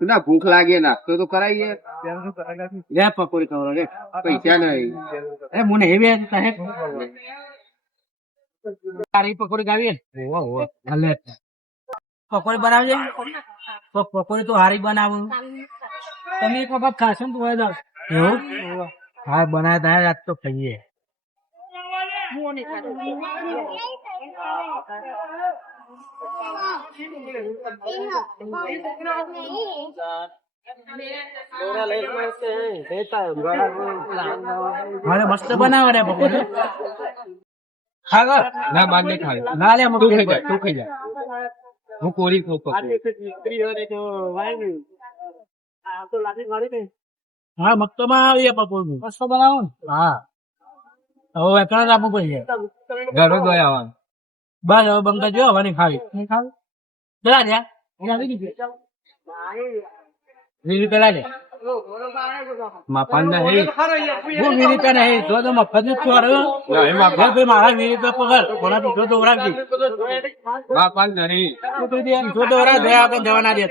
ના ભૂખ લાગે નાસ્તો તો કરાવીએ લે પકોડી ખવડાવો લે પૈસા નહીં એ મને એવી સાહેબ તારી પકોડી ખાવી હાલે પકોડી બનાવજે તો પકોડી તો હારી બનાવું તમે એક વખત ખાશો ને તો એવું હા બનાવે તારે રાત તો ખાઈએ મારે મસ્ત બનાવે રે પકોડી ખા ના બાદ નહીં ખાય ના લે તું ખાઈ જા તું ખાઈ જા હું કોરી ખાઉં પકોડી હા મસ્ત બનાવીએ પકોડી મસ્ત બનાવો હા હવે એકલા આપવું પડશે ઘરો ગયો આવવાનું બસ હવે બંકા જો હવાની ખાવી ચલા જા આવી ગઈ 20 રૂપિયા લે માપાન નહીં હું 20 રૂપિયા નહીં જો તો મફત જ છો અરે મારા 20 રૂપિયા પગાર કોના તો જો રાખી માપાન નહીં જો તો દયા જવાના દે